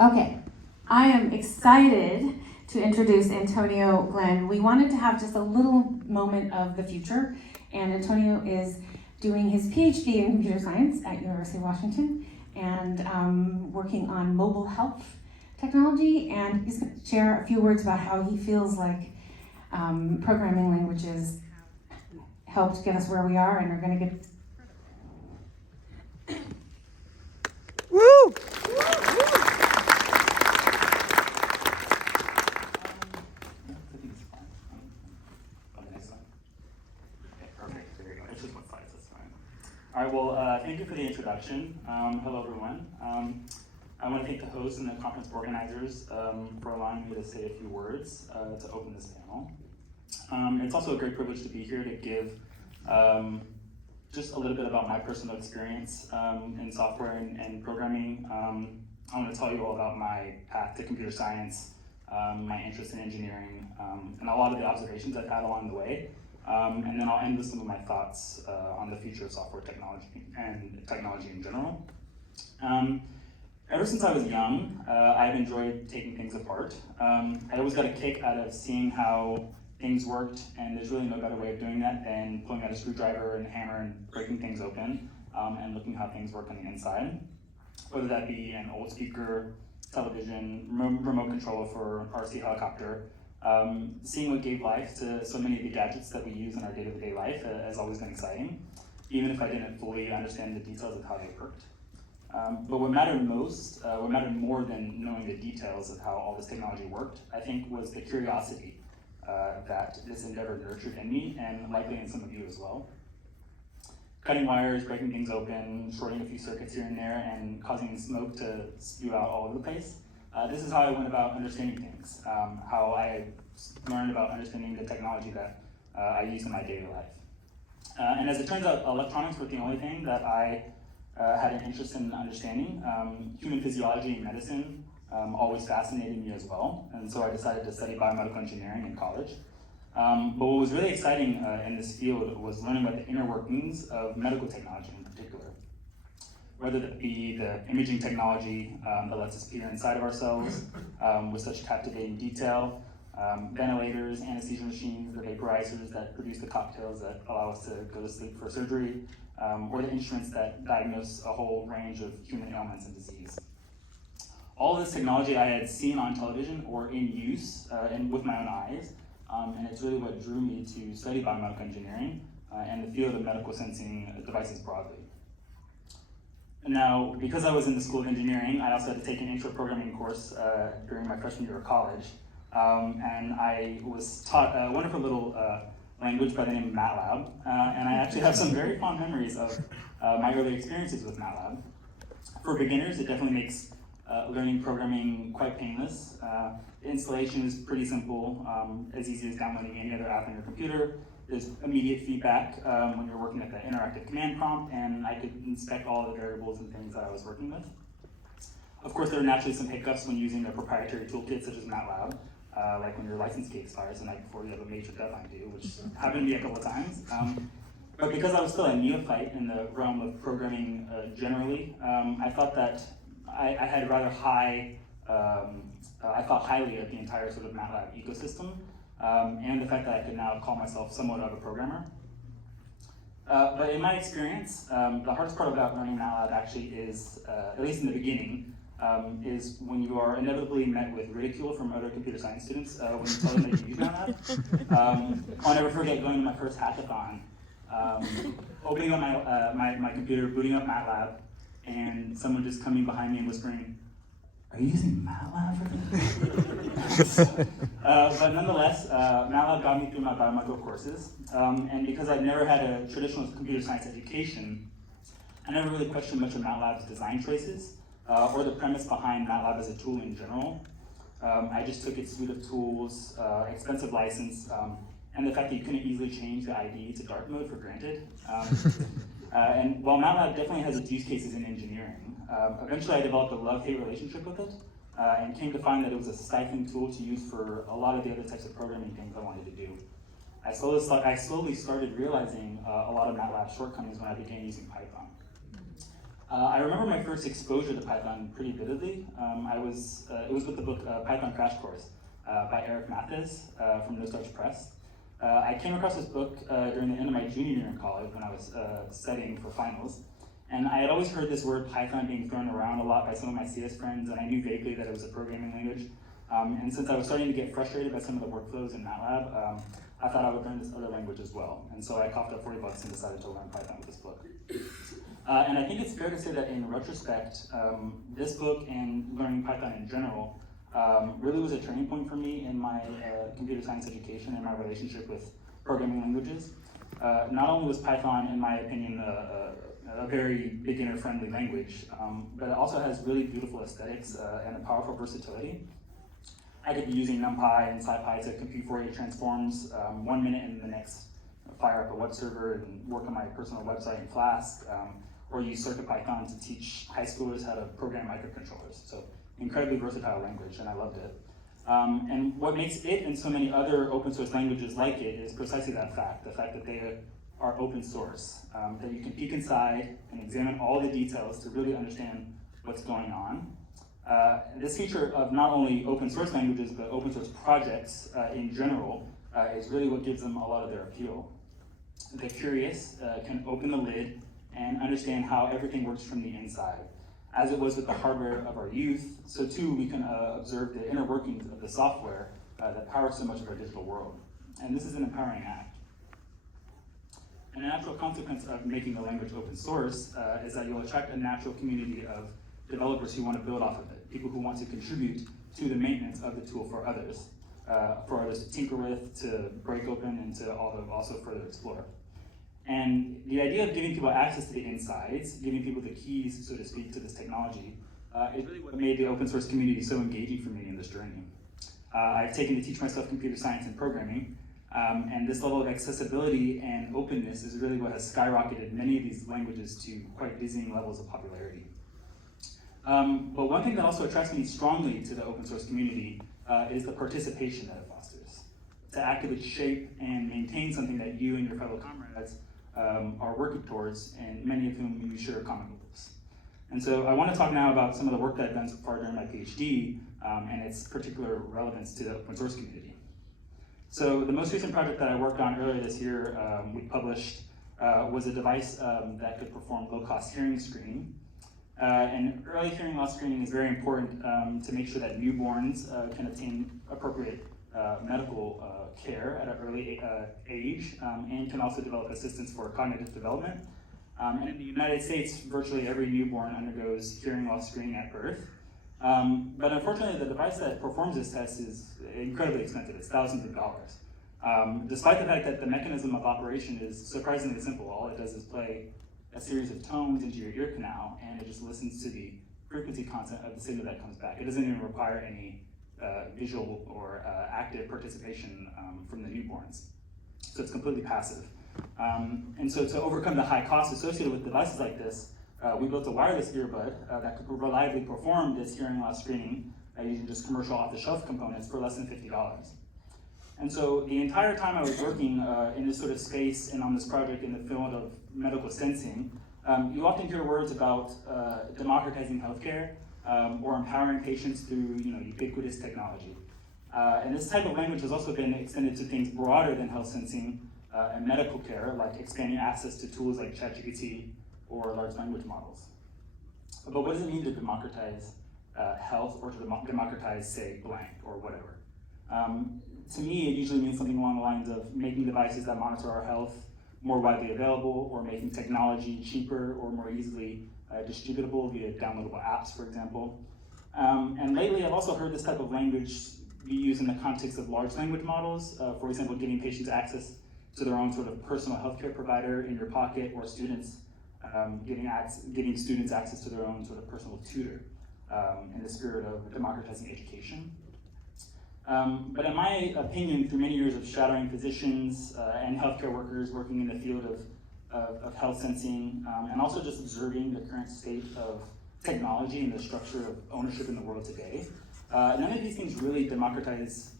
Okay, I am excited to introduce Antonio Glenn. We wanted to have just a little moment of the future, and Antonio is doing his PhD in computer science at University of Washington and working on mobile health technology, and he's going to share a few words about how he feels like programming languages helped get us where we are and are going to get. Woo! All right, well, thank you for the introduction. Hello, everyone. I want to thank the hosts and the conference organizers for allowing me to say a few words to open this panel. It's also a great privilege to be here to give just a little bit about my personal experience in software and programming. I want to tell you all about my path to computer science, my interest in engineering, and a lot of the observations I've had along the way. And then I'll end with some of my thoughts on the future of software technology and technology in general. Ever since I was young, I've enjoyed taking things apart. I always got a kick out of seeing how things worked, and there's really no better way of doing that than pulling out a screwdriver and hammer and breaking things open and looking how things work on the inside. Whether that be an old speaker, television, remote control for RC helicopter, seeing what gave life to so many of the gadgets that we use in our day-to-day life has always been exciting, even if I didn't fully understand the details of how they worked. But what mattered most, what mattered more than knowing the details of how all this technology worked, I think was the curiosity that this endeavor nurtured in me, and likely in some of you as well. Cutting wires, breaking things open, shorting a few circuits here and there, and causing smoke to spew out all over the place. This is how I went about understanding things, how I learned about understanding the technology that I use in my daily life. And as it turns out, electronics were the only thing that I had an interest in understanding. Human physiology and medicine always fascinated me as well, and so I decided to study biomedical engineering in college. But what was really exciting in this field was learning about the inner workings of medical technology in particular. Whether that be the imaging technology that lets us peer inside of ourselves with such captivating detail, ventilators, anesthesia machines, the vaporizers that produce the cocktails that allow us to go to sleep for surgery, or the instruments that diagnose a whole range of human ailments and disease. All of this technology I had seen on television or in use and with my own eyes, and it's really what drew me to study biomedical engineering and the field of medical sensing devices broadly. Now, because I was in the School of Engineering, I also had to take an intro programming course during my freshman year of college. And I was taught a wonderful little language by the name of MATLAB. And I actually have some very fond memories of my early experiences with MATLAB. For beginners, it definitely makes learning programming quite painless. The installation is pretty simple, as easy as downloading any other app on your computer. There's immediate feedback when you're working at the interactive command prompt, and I could inspect all the variables and things that I was working with. Of course, there are naturally some hiccups when using a proprietary toolkit such as MATLAB, like when your license key expires the night before you have a major deadline due, which happened to me a couple of times. But because I was still a neophyte in the realm of programming generally, I thought that I had rather high, I thought highly of the entire sort of MATLAB ecosystem, and the fact that I could now call myself somewhat of a programmer. But in my experience, the hardest part about learning MATLAB actually is, at least in the beginning, is when you are inevitably met with ridicule from other computer science students when you tell them that you use MATLAB. I'll never forget going to my first hackathon, opening up my computer, booting up MATLAB, and someone just coming behind me and whispering, "Are you using MATLAB for this?" But nonetheless, MATLAB got me through my biomedical courses, and because I'd never had a traditional computer science education, I never really questioned much of MATLAB's design choices, or the premise behind MATLAB as a tool in general. I just took its suite of tools, expensive license, and the fact that you couldn't easily change the IDE to dark mode for granted. And while MATLAB definitely has its use cases in engineering, eventually I developed a love-hate relationship with it, and came to find that it was a stifling tool to use for a lot of the other types of programming things I wanted to do. I slowly started realizing a lot of MATLAB shortcomings when I began using Python. I remember my first exposure to Python pretty vividly. It was with the book Python Crash Course by Eric Mathis from No Starch Press. I came across this book during the end of my junior year in college when I was studying for finals. And I had always heard this word Python being thrown around a lot by some of my CS friends, and I knew vaguely that it was a programming language. And since I was starting to get frustrated by some of the workflows in MATLAB, I thought I would learn this other language as well. And so I coughed up $40 and decided to learn Python with this book. And I think it's fair to say that in retrospect, this book and learning Python in general really was a turning point for me in my computer science education and my relationship with programming languages. Not only was Python, in my opinion, a very beginner-friendly language, but it also has really beautiful aesthetics and a powerful versatility. I could be using NumPy and SciPy to compute Fourier transforms 1 minute and the next fire up a web server and work on my personal website in Flask, or use CircuitPython to teach high schoolers how to program microcontrollers. So incredibly versatile language, and I loved it. And what makes it and so many other open source languages like it is precisely that fact, the fact that they are open source, that you can peek inside and examine all the details to really understand what's going on. This feature of not only open source languages, but open source projects in general is really what gives them a lot of their appeal. The curious can open the lid and understand how everything works from the inside. As it was with the hardware of our youth, so too we can observe the inner workings of the software that powers so much of our digital world. And this is an empowering act. And a natural consequence of making the language open source is that you'll attract a natural community of developers who want to build off of it, people who want to contribute to the maintenance of the tool for others to tinker with, to break open, and to also further explore. And the idea of giving people access to the insides, giving people the keys, so to speak, to this technology, is really what made the open source community so engaging for me in this journey. I've taken to teach myself computer science and programming, and this level of accessibility and openness is really what has skyrocketed many of these languages to quite dizzying levels of popularity. But one thing that also attracts me strongly to the open source community is the participation that it fosters. To actively shape and maintain something that you and your fellow comrades are working towards, and many of whom you share common goals. And so I want to talk now about some of the work that I've done so far during my PhD and its particular relevance to the open source community. So the most recent project that I worked on earlier this year, we published, was a device that could perform low-cost hearing screening. And early hearing loss screening is very important to make sure that newborns can obtain appropriate medical care at an early age and can also develop assistance for cognitive development. And in the United States, virtually every newborn undergoes hearing loss screening at birth. But unfortunately, the device that performs this test is incredibly expensive. It's thousands of dollars. Despite the fact that the mechanism of operation is surprisingly simple. All it does is play a series of tones into your ear canal, and it just listens to the frequency content of the signal that comes back. It doesn't even require any visual or active participation from the newborns. So it's completely passive. And so to overcome the high costs associated with devices like this, we built a wireless earbud that could reliably perform this hearing loss screening using just commercial off-the-shelf components for less than $50. And so the entire time I was working in this sort of space and on this project in the field of medical sensing, you often hear words about democratizing healthcare or empowering patients through ubiquitous technology. And this type of language has also been extended to things broader than health sensing and medical care, like expanding access to tools like ChatGPT or large language models. But what does it mean to democratize health, or to democratize, say, blank or whatever? To me, it usually means something along the lines of making devices that monitor our health more widely available, or making technology cheaper or more easily distributable via downloadable apps, for example. And lately, I've also heard this type of language be used in the context of large language models, for example, giving patients access to their own sort of personal healthcare provider in your pocket, or students giving students access to their own sort of personal tutor in the spirit of democratizing education. But in my opinion, through many years of shadowing physicians and healthcare workers working in the field of health sensing, and also just observing the current state of technology and the structure of ownership in the world today, none of these things really democratize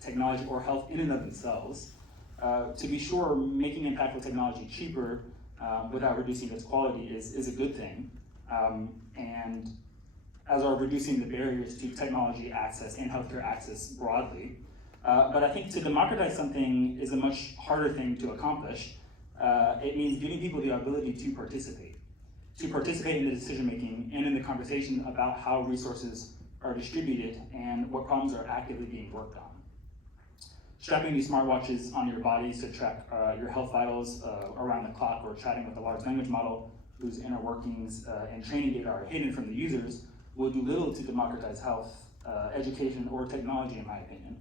technology or health in and of themselves. To be sure, making impactful technology cheaper without reducing its quality is a good thing. and as are reducing the barriers to technology access and healthcare access broadly. But I think to democratize something is a much harder thing to accomplish. It means giving people the ability to participate in the decision making and in the conversation about how resources are distributed and what problems are actively being worked on. Strapping these smartwatches on your bodies to track your health vitals around the clock, or chatting with a large language model whose inner workings and training data are hidden from the users will do little to democratize health, education, or technology, in my opinion.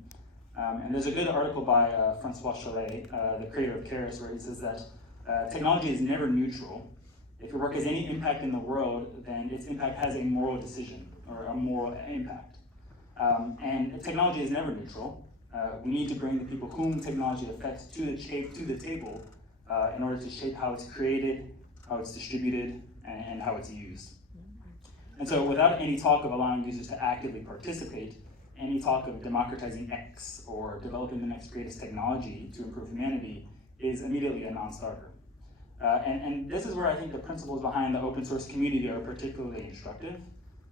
And there's a good article by Francois Chollet, the creator of Keras, where he says that technology is never neutral. If your work has any impact in the world, then its impact has a moral decision or a moral impact. And technology is never neutral. We need to bring the people whom technology affects to the table in order to shape how it's created, how it's distributed, and how it's used. And so without any talk of allowing users to actively participate, any talk of democratizing X or developing the next greatest technology to improve humanity is immediately a non-starter. And this is where I think the principles behind the open source community are particularly instructive.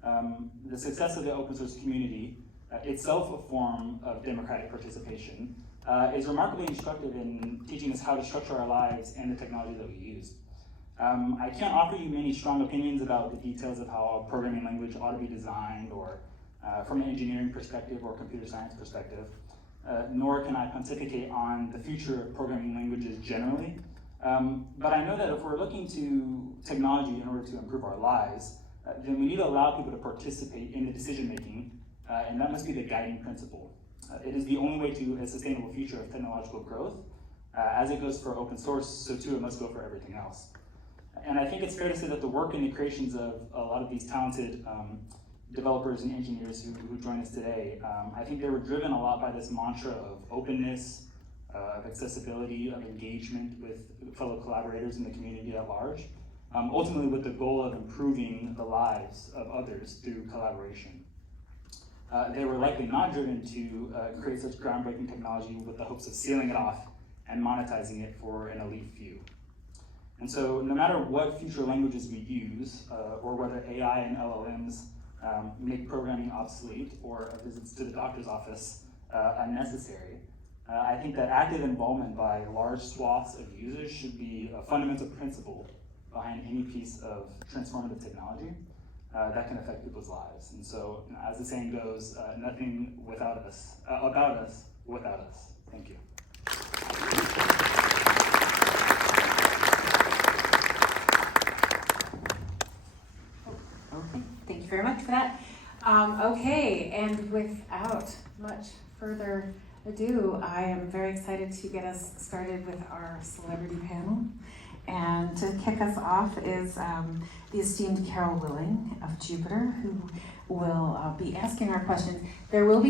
The success of the open source community, itself a form of democratic participation, is remarkably instructive in teaching us how to structure our lives and the technology that we use. I can't offer you many strong opinions about the details of how a programming language ought to be designed, or from an engineering perspective or computer science perspective, nor can I pontificate on the future of programming languages generally. But I know that if we're looking to technology in order to improve our lives, then we need to allow people to participate in the decision making, and that must be the guiding principle. It is the only way to a sustainable future of technological growth. As it goes for open source, so too it must go for everything else. And I think it's fair to say that the work and the creations of a lot of these talented developers and engineers who join us today, I think they were driven a lot by this mantra of openness, of accessibility, of engagement with fellow collaborators in the community at large, ultimately with the goal of improving the lives of others through collaboration. They were likely not driven to create such groundbreaking technology with the hopes of sealing it off and monetizing it for an elite few. And so no matter what future languages we use, or whether AI and LLMs make programming obsolete or visits to the doctor's office unnecessary, I think that active involvement by large swaths of users should be a fundamental principle behind any piece of transformative technology that can affect people's lives. And so, as the saying goes, nothing without us, about us without us. Thank you. Okay, thank you very much for that. Okay, and without much further ado, I am very excited to get us started with our celebrity panel. And to kick us off is the esteemed Carol Willing of Jupiter, who will be asking our questions. There will be